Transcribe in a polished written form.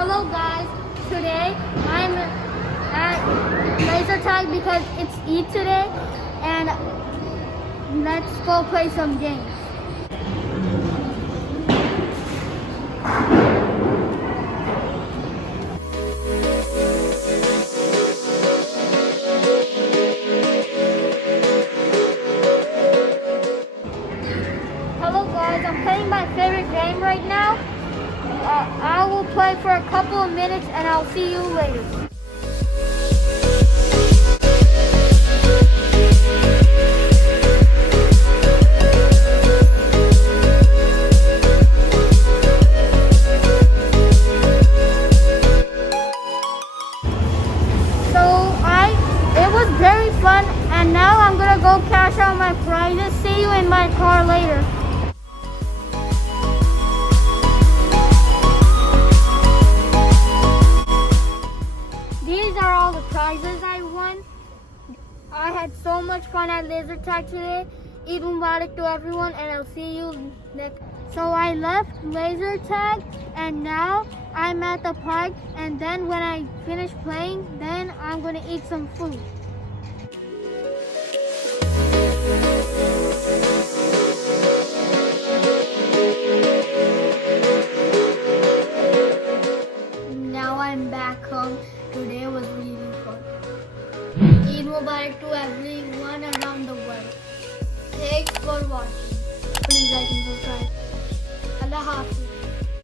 Hello guys, today I'm at laser tag because it's Eid today, and let's go play some games. Hello guys, I'm playing my favorite game right now. I will play for a couple of minutes and I'll see you later. It was very fun, and now I'm gonna go cash out my prizes. See you in my car later. These are all the prizes I won. I had so much fun at laser tag today. Eid Mubarak to everyone, and I'll see you next. So I left laser tag, and now I'm at the park, and then when I finish playing, then I'm gonna eat some food. Now I'm back home. Today was really fun. Eid Mubarak to everyone around the world. Thanks for watching. Please like and subscribe. Allah Hafiz.